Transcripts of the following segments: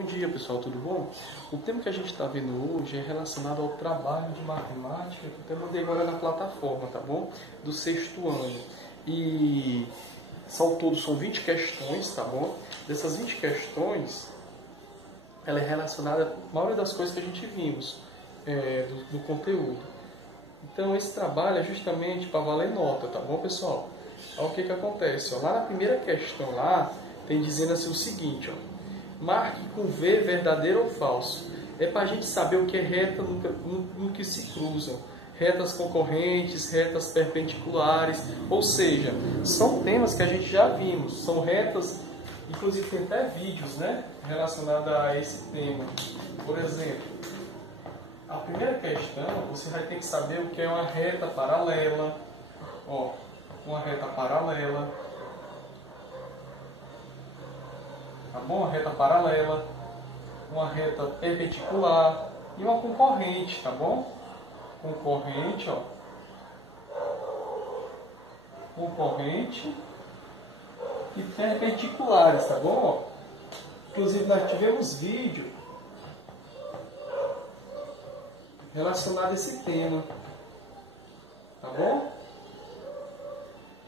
Bom dia pessoal, tudo bom? O tema que a gente está vendo hoje é relacionado ao trabalho de matemática que eu mandei agora na plataforma, tá bom? Do sexto ano. E são 20 questões, tá bom? Dessas 20 questões, ela é relacionada à maioria das coisas que a gente vimos do conteúdo. Então esse trabalho é justamente para valer nota, tá bom pessoal? Então, o que acontece? Ó, lá na primeira questão lá, tem dizendo assim o seguinte, ó. Marque com V verdadeiro ou falso. É para a gente saber o que é reta no que se cruzam. Retas concorrentes, retas perpendiculares. Ou seja, são temas que a gente já vimos. São retas, inclusive tem até vídeos, né, relacionados a esse tema. Por exemplo, a primeira questão, você vai ter que saber o que é uma reta paralela. Ó, uma reta paralela. Tá bom? Uma reta paralela, uma reta perpendicular e uma concorrente, tá bom? Concorrente, ó. Concorrente e perpendiculares, tá bom? Inclusive nós tivemos vídeo relacionado a esse tema, tá bom?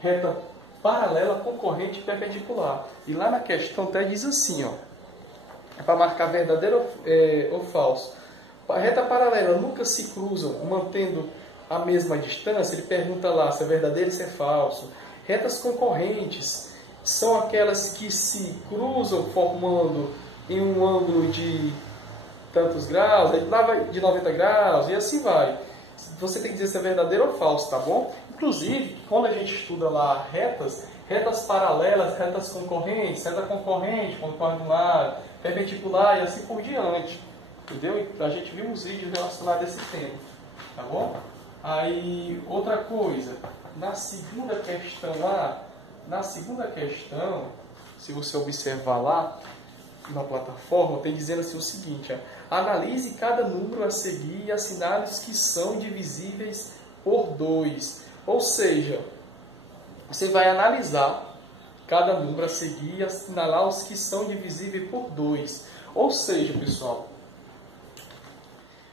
Reta paralela, concorrente e perpendicular. E lá na questão até diz assim, ó, é para marcar verdadeiro ou falso. A reta paralela nunca se cruzam mantendo a mesma distância. Ele pergunta lá se é verdadeiro ou se é falso. Retas concorrentes são aquelas que se cruzam formando em um ângulo de tantos graus, aí lá vai de 90 graus e assim vai. Você tem que dizer se é verdadeiro ou falso, tá bom? Inclusive, quando a gente estuda lá retas paralelas, retas concorrentes, reta concorrente, quando corre de um lado, perpendicular e assim por diante. Entendeu? A gente viu uns vídeos relacionados a esse tema. Tá bom? Aí, outra coisa. Na segunda questão, se você observar lá na plataforma, tem dizendo assim o seguinte, ó, analise cada número a seguir e assinale os que são divisíveis por 2. Ou seja, você vai analisar cada número a seguir e assinalar os que são divisíveis por 2. Ou seja, pessoal,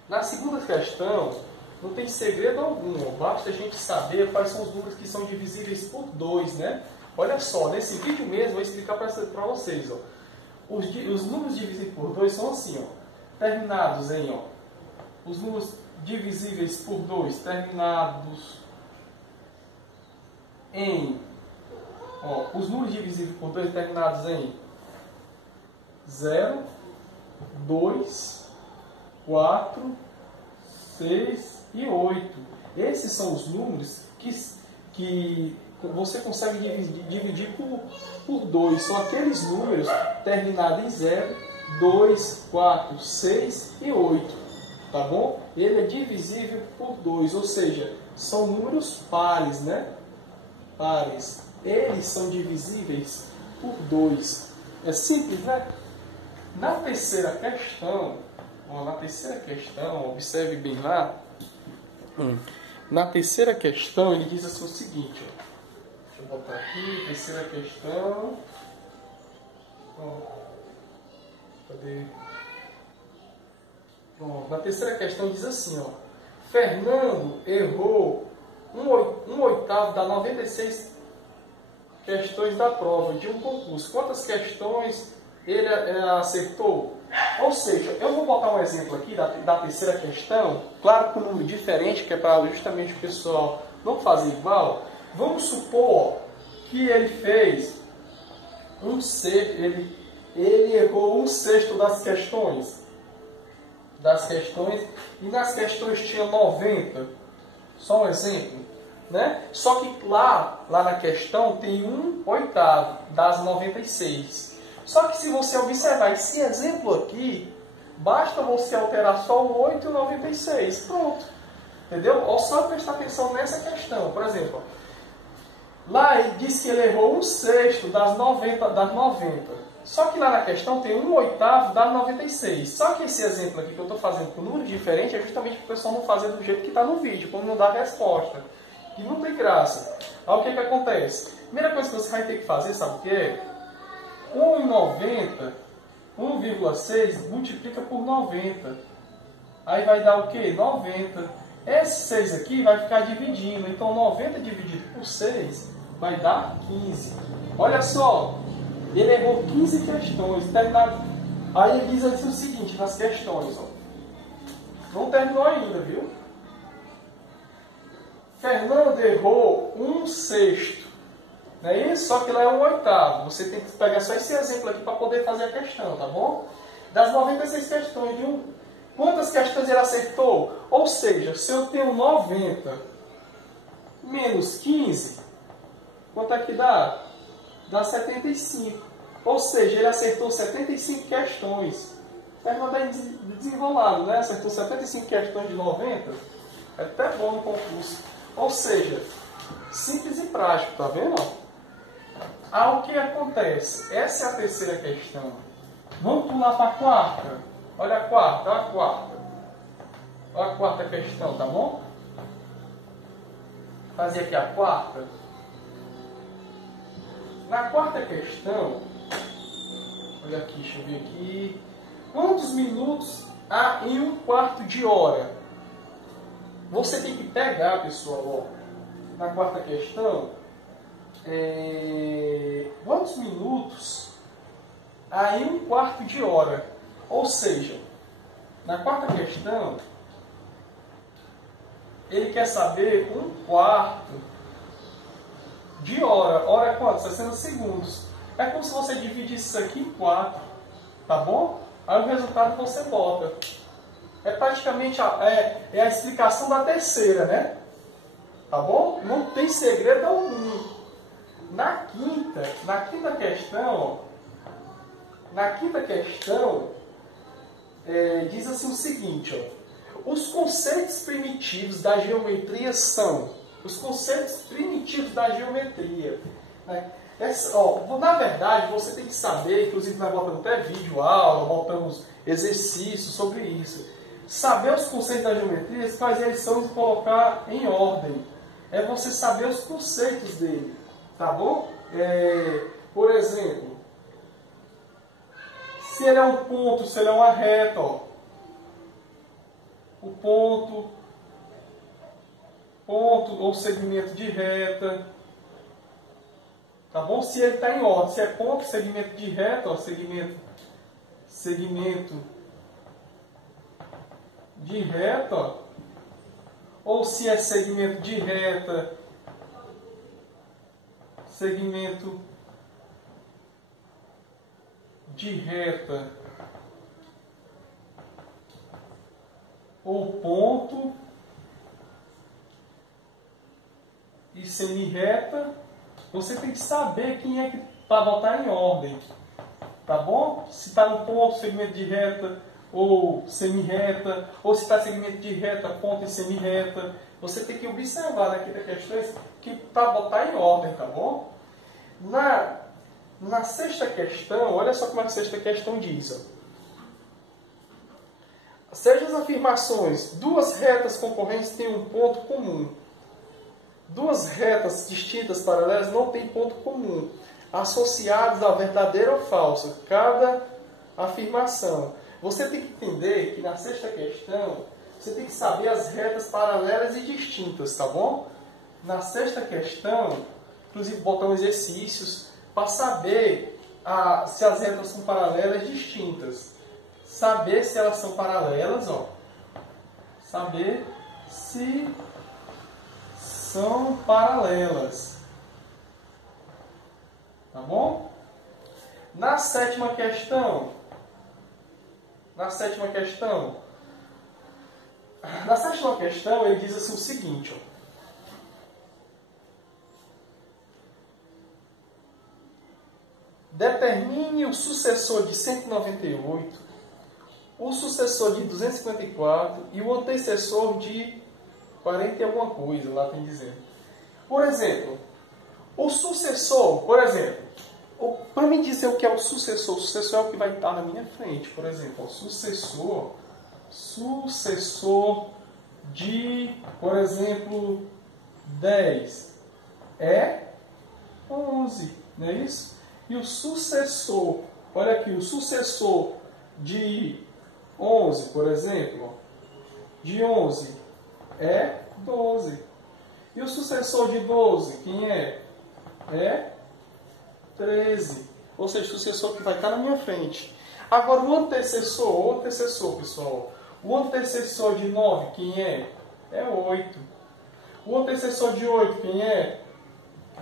na segunda questão, não tem segredo algum. Basta a gente saber quais são os números que são divisíveis por 2, né? Olha só, nesse vídeo mesmo, eu vou explicar para vocês. Ó. Os números divisíveis por 2 são assim, ó, terminados em, ó, os números divisíveis por 2, terminados em, ó, os números divisíveis por 2 terminados em 0, 2, 4, 6 e 8. Esses são os números que você consegue dividir por 2. São aqueles números terminados em 0, 2, 4, 6 e 8. Tá bom? Ele é divisível por 2, ou seja, são números pares, né? Pares. Eles são divisíveis por 2. É simples, né? Na terceira questão, observe bem lá. Na terceira questão, ele diz assim o seguinte, ó. Deixa eu botar aqui, terceira questão. Ó, cadê? Ó, na terceira questão diz assim, ó. Fernando errou um oitavo das 96 questões da prova de um concurso. Quantas questões ele acertou? Ou seja, eu vou botar um exemplo aqui da terceira questão, claro com um número diferente, que é para justamente o pessoal não fazer igual. Vamos supor que ele fez ele errou 1/6 das questões. E nas questões tinha 90. Só um exemplo, né? Só que lá na questão tem 1/8 das 96. Só que se você observar esse exemplo aqui, basta você alterar só o 8 e o 96. Pronto. Entendeu? Ou só prestar atenção nessa questão. Por exemplo, lá ele diz que ele errou 1/6 das 90. Só que lá na questão tem 1/8 das 96. Só que esse exemplo aqui que eu estou fazendo com número diferente é justamente para o pessoal não fazer do jeito que está no vídeo, quando não dá a resposta. E não tem graça. Aí o que acontece? Primeira coisa que você vai ter que fazer, sabe o que é? 1,90 1,6 multiplica por 90. Aí vai dar o quê? 90. Esse 6 aqui vai ficar dividindo. Então 90 dividido por 6 vai dar 15. Olha só, ele errou 15 questões. Aí ele diz assim o seguinte nas questões. Ó. Não terminou ainda, viu? Fernando errou 1/6. Não é isso? Só que lá é 1/8. Você tem que pegar só esse exemplo aqui para poder fazer a questão, tá bom? Das 96 questões, quantas questões ele acertou? Ou seja, se eu tenho 90 menos 15, quanto é que dá? Dá 75. Ou seja, ele acertou 75 questões. Fernando é desenrolado, né? Acertou 75 questões de 90. É até bom no concurso. Ou seja, simples e prático, tá vendo? Ah, o que acontece? Essa é a terceira questão. Vamos pular para a quarta. Olha a quarta, olha a quarta. Olha a quarta questão, tá bom? Fazer aqui a quarta. Na quarta questão, olha aqui, deixa eu ver aqui. Quantos minutos há em 1/4 de hora? Você tem que pegar, pessoal, ó, na quarta questão, quantos minutos há em 1/4 de hora? Ou seja, na quarta questão, ele quer saber 1/4 de hora. Hora é quanto? 60 segundos. É como se você dividisse isso aqui em 4. Tá bom? Aí o resultado você bota. É praticamente a explicação da terceira, né? Tá bom? Não tem segredo algum. Na quinta questão, diz assim o seguinte, ó. Os conceitos primitivos da geometria são os conceitos primitivos da geometria. Né? Na verdade, você tem que saber, inclusive nós botamos até vídeo aula, botamos exercícios sobre isso. Saber os conceitos da geometria, quais eles são, e colocar em ordem. É você saber os conceitos dele. Tá bom? Por exemplo, se ele é um ponto, se ele é uma reta, ó. O ponto ou segmento de reta. Tá bom? Se ele está em ordem, se é ponto, segmento de reta, ó, segmento de reta, ó. Ou se é segmento de reta, segmento de reta, ou ponto e semi-reta, você tem que saber quem é que para botar em ordem, tá bom? Se está no ponto, segmento de reta, ou semi-reta, ou se está segmento de reta, ponto e semi-reta, você tem que observar aqui das questões que para botar em ordem, tá bom? Na sexta questão, olha só como é que a sexta questão diz, ó. Sejam as afirmações, duas retas concorrentes têm um ponto comum. Duas retas distintas paralelas não têm ponto comum, associadas a verdadeira ou falsa, cada afirmação. Você tem que entender que na sexta questão, você tem que saber as retas paralelas e distintas, tá bom? Na sexta questão, inclusive botamos exercícios para saber se as retas são paralelas e distintas. Saber se elas são paralelas, ó. Saber se são paralelas. Tá bom? Na sétima questão, ele diz assim o seguinte, ó. Determine o sucessor de 198, o sucessor de 254 e o antecessor de 40 e alguma coisa, lá tem dizendo. Por exemplo, o sucessor, para me dizer o que é o sucessor é o que vai estar na minha frente. Por exemplo, o sucessor de, por exemplo, 10 é 11, não é isso? E o sucessor Olha aqui, o sucessor de 11, por exemplo, de 11 é 12. E o sucessor de 12, quem é? É 13. Ou seja, o sucessor que vai estar na minha frente. Agora, o antecessor, pessoal. O antecessor de 9, quem é? É 8. O antecessor de 8, quem é?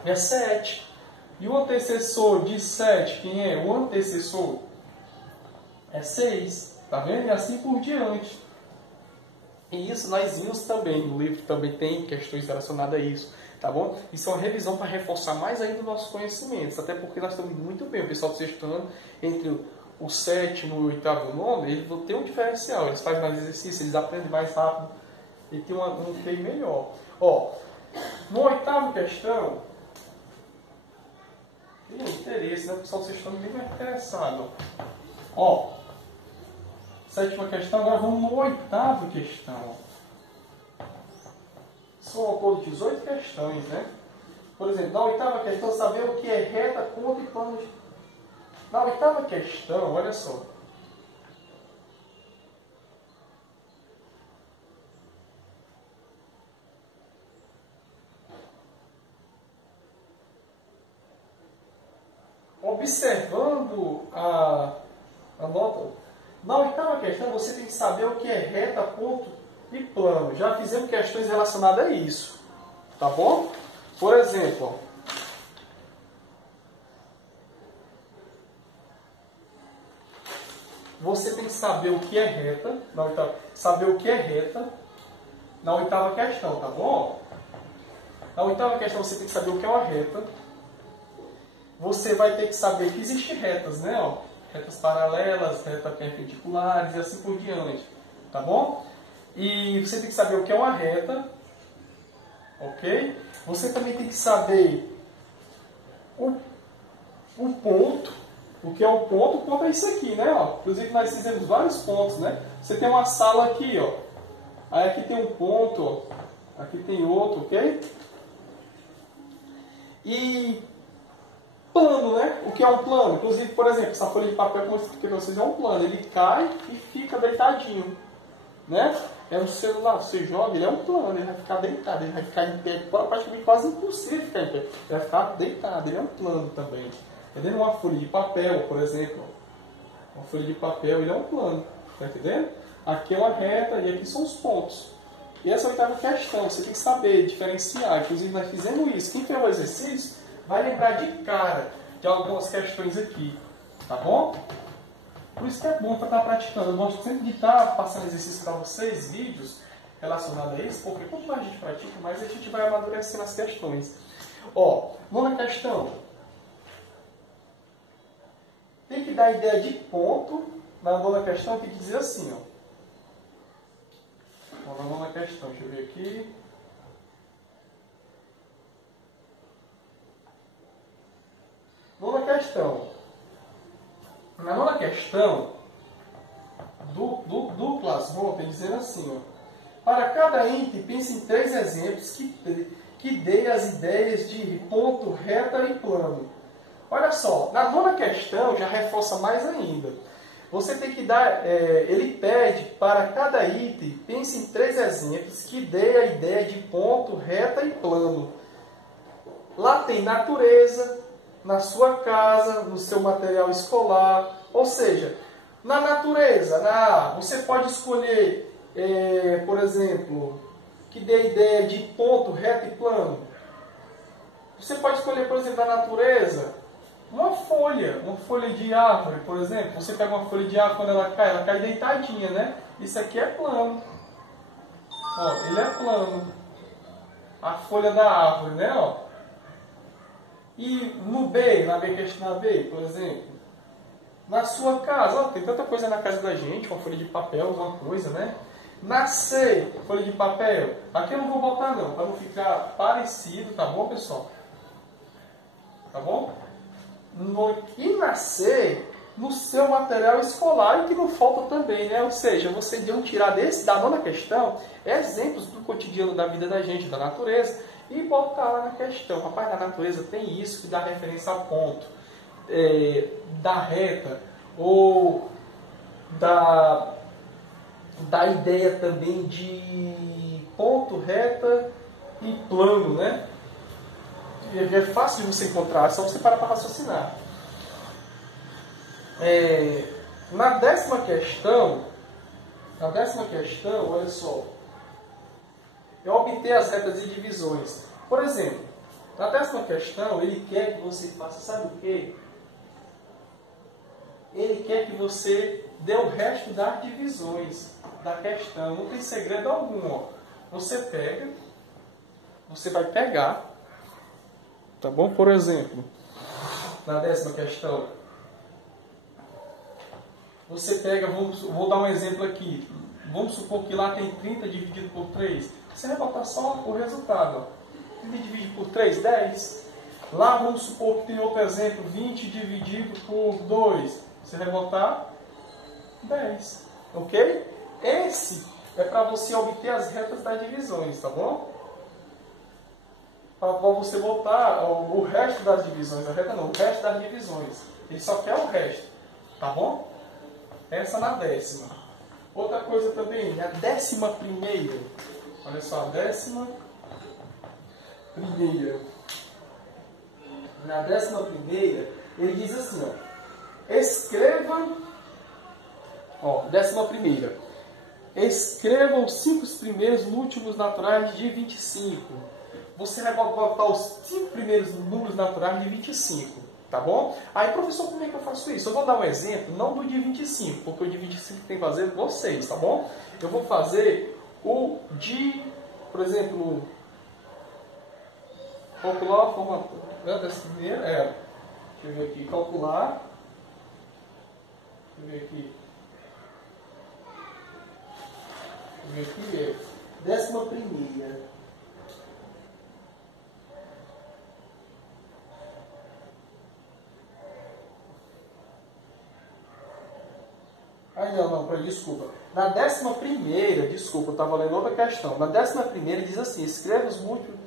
É 7. E o antecessor de 7, quem é? O antecessor é 6. Tá vendo? E assim por diante. E isso nós vimos também. No livro também tem questões relacionadas a isso. Tá bom? Isso é uma revisão para reforçar mais ainda os nossos conhecimentos. Até porque nós estamos muito bem. O pessoal do sexto ano, entre o sétimo e o oitavo e o nono, eles vão ter um diferencial. Eles fazem mais exercício, eles aprendem mais rápido. E tem um QI melhor. Ó, no oitavo questão, tem interesse, né? O pessoal do sexto ano bem mais interessado. Ó, sétima questão, agora vamos no oitavo questão. São ao todo 18 questões, né? Por exemplo, na oitava questão, saber o que é reta, ponto e plano de... Na oitava questão, olha só. Observando a nota, na oitava questão você tem que saber o que é reta, ponto e plano. Já fizemos questões relacionadas a isso, tá bom? Por exemplo, ó, você tem que saber o que é reta, saber o que é reta na oitava questão, tá bom? Na oitava questão você tem que saber o que é uma reta. Você vai ter que saber que existem retas, né? Ó, retas paralelas, retas perpendiculares e assim por diante, tá bom? E você tem que saber o que é uma reta, ok? Você também tem que saber o ponto, o que é um ponto. O ponto é isso aqui, né? Ó, inclusive nós fizemos vários pontos, né? Você tem uma sala aqui, ó. Aí aqui tem um ponto, ó. Aqui tem outro, ok? E plano, né? O que é um plano? Inclusive, por exemplo, essa folha de papel, como eu expliquei para vocês, é um plano. Ele cai e fica deitadinho, né? É um celular, você joga, ele é um plano, ele vai ficar deitado, ele vai ficar em pé, praticamente quase impossível ficar em pé. Ele vai ficar deitado, ele é um plano também. Entendendo? Uma folha de papel, por exemplo. Uma folha de papel, ele é um plano. Tá entendendo? Aqui é uma reta e aqui são os pontos. E essa é a oitava questão, você tem que saber diferenciar. Inclusive, nós fizemos isso. Quem fez o exercício vai lembrar de cara de algumas questões aqui. Tá bom? Por isso que é bom para estar praticando. Eu gosto sempre de estar passando exercícios para vocês, vídeos relacionados a isso, porque quanto mais a gente pratica, mais a gente vai amadurecendo as questões. Ó, nona questão. Tem que dar a ideia de ponto. Na nona questão tem que dizer assim, ó. Na nona questão, deixa eu ver aqui. Nona questão. Na nona questão do Classroom, tem dizendo assim, ó. Para cada ente, pense em 3 exemplos que dê as ideias de ponto, reta e plano. Olha só, na nona questão já reforça mais ainda. Você tem que dar, ele pede para cada item, pense em 3 exemplos que dê a ideia de ponto, reta e plano. Lá tem natureza, na sua casa, no seu material escolar. Ou seja, na natureza, você pode escolher, por exemplo, que dê a ideia de ponto, reta e plano. Você pode escolher, por exemplo, na natureza, uma folha de árvore, por exemplo. Você pega uma folha de árvore, quando ela cai deitadinha, né? Isso aqui é plano. Ó, ele é plano. A folha da árvore, né? Ó. E no B, na B questão na B, por exemplo, na sua casa, ó, tem tanta coisa na casa da gente, uma folha de papel, uma coisa, né? Na C, folha de papel. Aqui eu não vou botar não, para não ficar parecido, tá bom, pessoal? Tá bom? E na C, no seu material escolar, e que não falta também, né? Ou seja, você deu tirar da nona questão exemplos do cotidiano da vida da gente, da natureza, e botar lá na questão. Rapaz, na natureza tem isso que dá referência a ponto. da reta ou da ideia também de ponto, reta e plano, né? É fácil de você encontrar, é só você parar para raciocinar. Na décima questão, olha só, é obter as retas e divisões. Por exemplo, na décima questão, ele quer que você faça, sabe o quê? Ele quer que você dê o resto das divisões da questão. Não tem segredo algum. Ó. Você vai pegar, tá bom? Por exemplo, na décima questão, você pega, vou dar um exemplo aqui. Vamos supor que lá tem 30 dividido por 3. Você vai botar só o resultado. Ó. 30 dividido por 3, 10. Lá vamos supor que tem outro exemplo, 20 dividido por 2. Você vai botar 10. Ok? Esse é para você obter as retas das divisões, tá bom? Para você botar o resto das divisões. A reta não, o resto das divisões. Ele só quer o resto, tá bom? Essa na décima. Outra coisa também, a 11ª. Olha só, a 11ª. Na 11ª, ele diz assim, ó. Escreva, 11ª. Escreva os 5 primeiros múltiplos naturais de 25. Você vai botar os 5 primeiros números naturais de 25, tá bom? Aí, professor, como é que eu faço isso? Eu vou dar um exemplo, não do de 25, porque o de 25 tem que fazer vocês, tá bom? Eu vou fazer o de, por exemplo, calcular a forma dessa primeira, deixa eu ver aqui, calcular, deixa eu ver aqui, 11ª. Desculpa. Na 11ª, desculpa, eu estava lendo outra questão. Na 11ª diz assim, escreva os múltiplos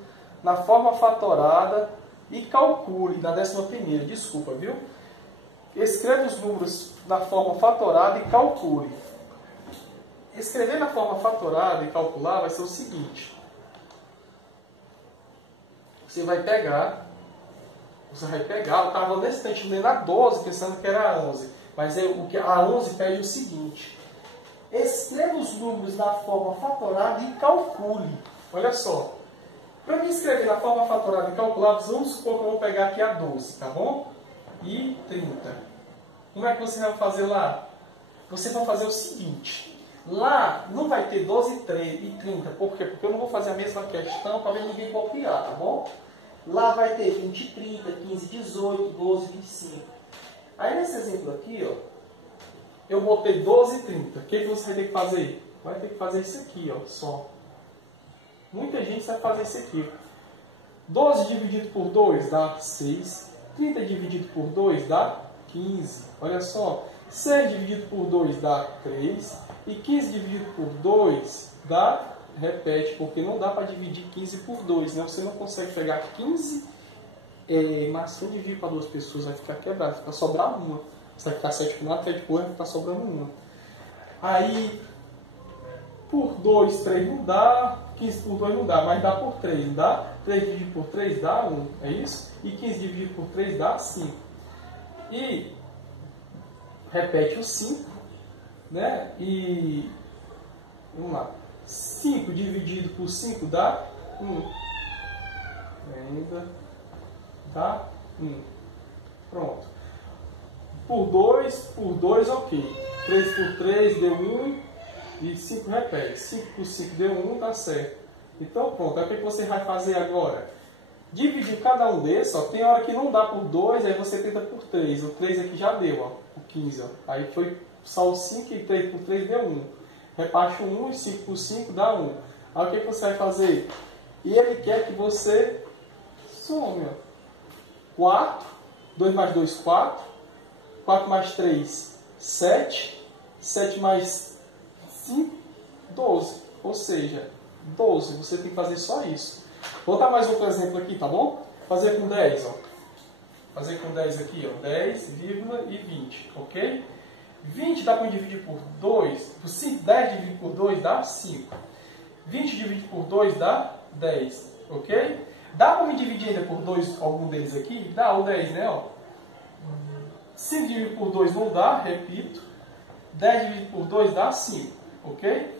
na forma fatorada e calcule. Na 11ª, desculpa, viu? Escreva os números na forma fatorada e calcule. Escrever na forma fatorada e calcular vai ser o seguinte. Você vai pegar, eu estava nesse instante lendo a 12, pensando que era a 11. Mas a 11 pede o seguinte. Escreva os números na forma fatorada e calcule. Olha só. Para me escrever na forma fatorada e calcular, vamos supor que eu vou pegar aqui a 12, tá bom? E 30. Como é que você vai fazer lá? Você vai fazer o seguinte. Lá não vai ter 12 e 30. Por quê? Porque eu não vou fazer a mesma questão para ver ninguém copiar, tá bom? Lá vai ter 20 e 30, 15 e 18, 12 e 25. Aí nesse exemplo aqui, ó, eu botei 12 e 30. O que você vai ter que fazer? Vai ter que fazer isso aqui, ó, só. Muita gente vai fazer isso aqui. 12 dividido por 2 dá 6. 30 dividido por 2 dá 15. Olha só. 6 dividido por 2 dá 3. E 15 dividido por 2 dá... Repete, porque não dá para dividir 15 por 2. Né? Você não consegue pegar 15 maçã e dividir para 2 pessoas. Vai ficar quebrado. Vai sobrar uma. Você vai ficar 7 por 9, 7 por 8, vai ficar sobrando uma. Aí, por 2, 3 não dá. 15 por 2 não dá, mas dá por 3, não dá? 3 dividido por 3 dá 1, é isso? E 15 dividido por 3 dá 5. E repete o 5, né? E vamos lá. 5 dividido por 5 dá 1. Ainda dá 1. Pronto. Por 2, ok. 3 por 3 deu 1. E 5 repete. 5 por 5 deu 1, tá certo. Então pronto, aí o que você vai fazer agora? Dividir cada um desses, ó, tem hora que não dá por 2, aí você tenta por 3. O 3 aqui já deu, ó, por 15. Ó. Aí foi só o 5 e 3 por 3 deu 1. Reparte 1 e 5 por 5 dá 1. Aí o que você vai fazer? E ele quer que você some. Ó. 4, 2 mais 2, 4. 4 mais 3, 7. 7 mais 5, 12. Ou seja, 12. Você tem que fazer só isso. Vou dar mais outro exemplo aqui, tá bom? Fazer com 10. Ó. Fazer com 10 aqui, ó, 10,20, ok? 20 dá para dividir por 2, por 5, 10 dividido por 2 dá 5. 20 dividido por 2 dá 10, ok? Dá para me dividir ainda por 2 algum deles aqui? Dá o 10, né? Ó. 5 dividido por 2 não dá, repito. 10 dividido por 2 dá 5, ok?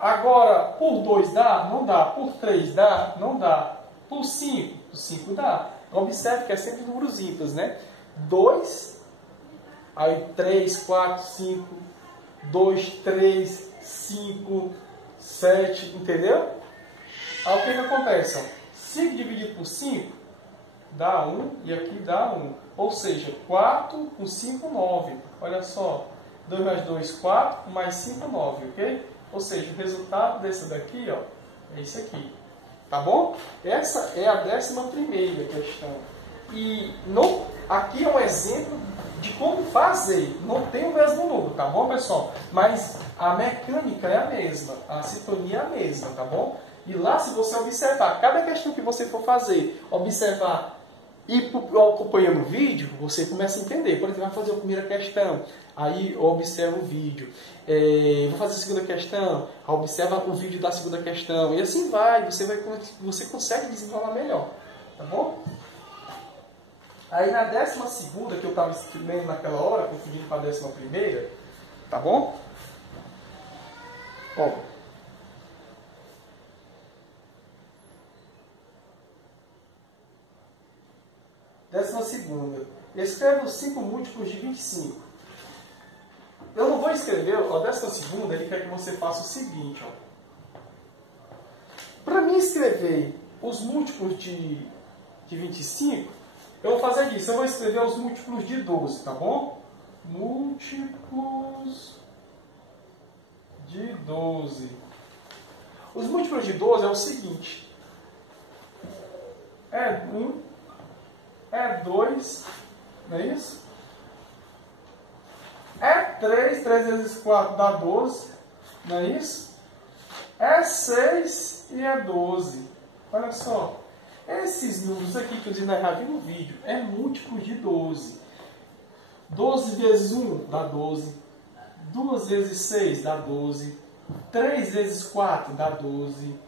Agora, por 2 dá? Não dá. Por 3 dá? Não dá. Por 5 dá. Observe que é sempre números ímpares, né? 2, aí 3, 4, 5, 2, 3, 5, 7, entendeu? Aí o que acontece? Ó? 5 dividido por 5 dá 1 e aqui dá 1. Ou seja, 4 com 5, 9. Olha só. 2 mais 2, 4, mais 5, 9, ok? Ou seja, o resultado desse daqui, ó, é esse aqui. Tá bom? Essa é a 11ª questão. E aqui é um exemplo de como fazer. Não tem o mesmo número, tá bom, pessoal? Mas a mecânica é a mesma, a sintonia é a mesma, tá bom? E lá, se você observar, cada questão que você for fazer, observar e acompanhando o vídeo, você começa a entender. Por exemplo, vai fazer a primeira questão, aí observa o vídeo. Vou fazer a segunda questão, observa o vídeo da segunda questão. E assim vai, você consegue desenrolar melhor. Tá bom? Aí na 12ª, que eu estava escrevendo naquela hora, confundindo para a 11ª, tá bom? Ó. Décima segunda. Escreva os 5 múltiplos de 25. Eu não vou escrever, ó, 12ª, ele quer que você faça o seguinte, ó. Para mim escrever os múltiplos de 25, eu vou fazer isso. Eu vou escrever os múltiplos de 12, tá bom? Múltiplos de 12. Os múltiplos de 12 é o seguinte. É 1, é 2, não é isso? É 3, 3 vezes 4 dá 12, não é isso? É 6 e é 12. Olha só. Esses números aqui que eu disse no vídeo é múltiplo de 12. 12 vezes 1 dá 12. 2 vezes 6 dá 12. 3 vezes 4 dá 12.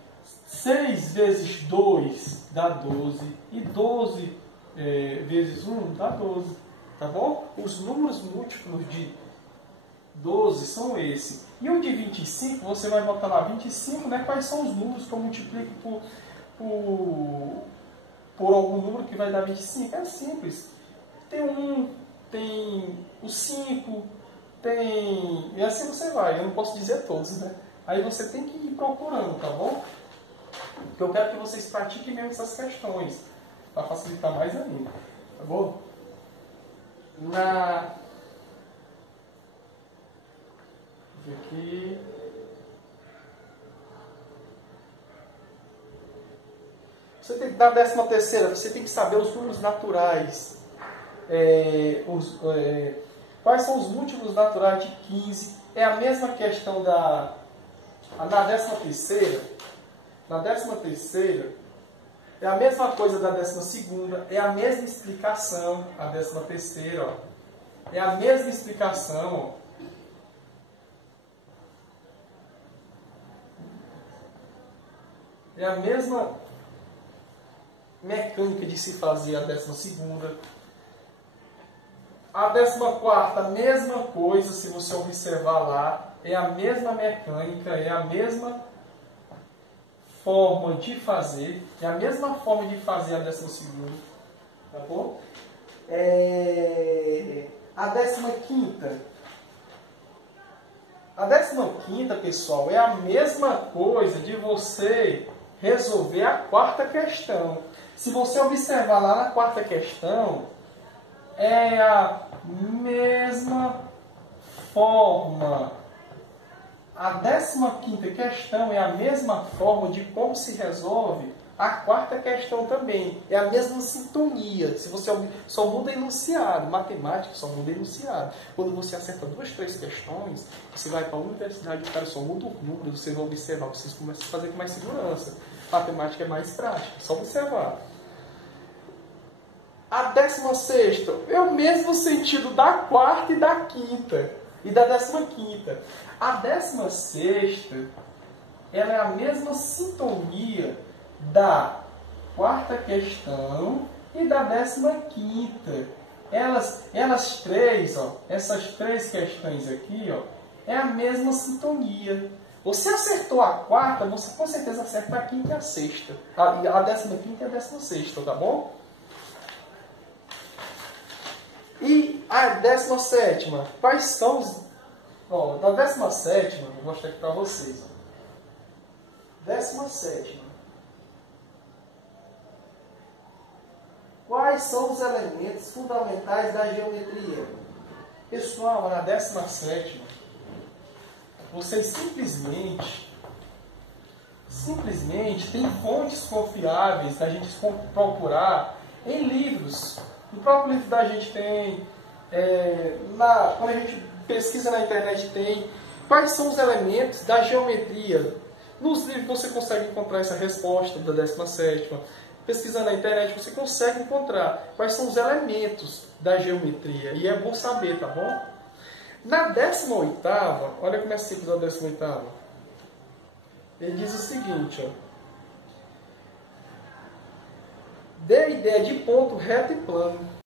6 vezes 2 dá 12. E 12 vezes 1 dá 12. Tá bom? Os números múltiplos de 12 são esses. E o de 25, você vai botar lá 25, né? Quais são os números que eu multiplico por algum número que vai dar 25? É simples. Tem 1, tem o 5, tem... E assim você vai. Eu não posso dizer todos, né? Aí você tem que ir procurando, tá bom? Porque eu quero que vocês pratiquem mesmo essas questões, para facilitar mais ainda. Tá bom? Aqui. Você tem que dar a 13ª, você tem que saber os números naturais. Quais são os múltiplos naturais de 15? É a mesma questão na 13ª. Na 13ª, é a mesma coisa da 12ª, é a mesma explicação, a 13ª, ó. É a mesma explicação, ó. É a mesma mecânica de se fazer a 12ª. A 14ª, a mesma coisa, se você observar lá, é a mesma mecânica, é a mesma forma de fazer, é a mesma forma de fazer a 12ª, tá bom? A 15ª. A 15ª, pessoal, é a mesma coisa de você resolver a 4ª questão. Se você observar lá na 4ª questão, é a mesma forma. A 15ª questão é a mesma forma de como se resolve a 4ª questão também. É a mesma sintonia. Se você só muda enunciado. Matemática só muda enunciado. Quando você acerta 2, 3 questões, você vai para a universidade e o cara só muda o número, você vai observar, vocês começam a fazer com mais segurança. Matemática é mais prática, só observar. A 16ª é o mesmo sentido da quarta e da quinta. E da 15ª. A 16ª, ela é a mesma sintonia da quarta questão e da 15ª. Elas três, ó, essas três questões aqui, ó, é a mesma sintonia. Você acertou a quarta, você com certeza acerta a quinta e a sexta. A 15ª e a 16ª, tá bom? E a 17ª, quais são os... Ó, da 17ª, vou mostrar aqui para vocês. Ó. 17ª. Quais são os elementos fundamentais da geometria? Pessoal, na 17ª, vocês simplesmente tem fontes confiáveis da gente procurar em livros. No próprio livro da gente tem, quando a gente pesquisa na internet tem. Quais são os elementos da geometria? Nos livros você consegue encontrar essa resposta da 17ª. Pesquisando na internet você consegue encontrar quais são os elementos da geometria. E é bom saber, tá bom? Na 18ª, olha como é simples a 18ª. Ele diz o seguinte, ó. Dê a ideia de ponto reto e plano.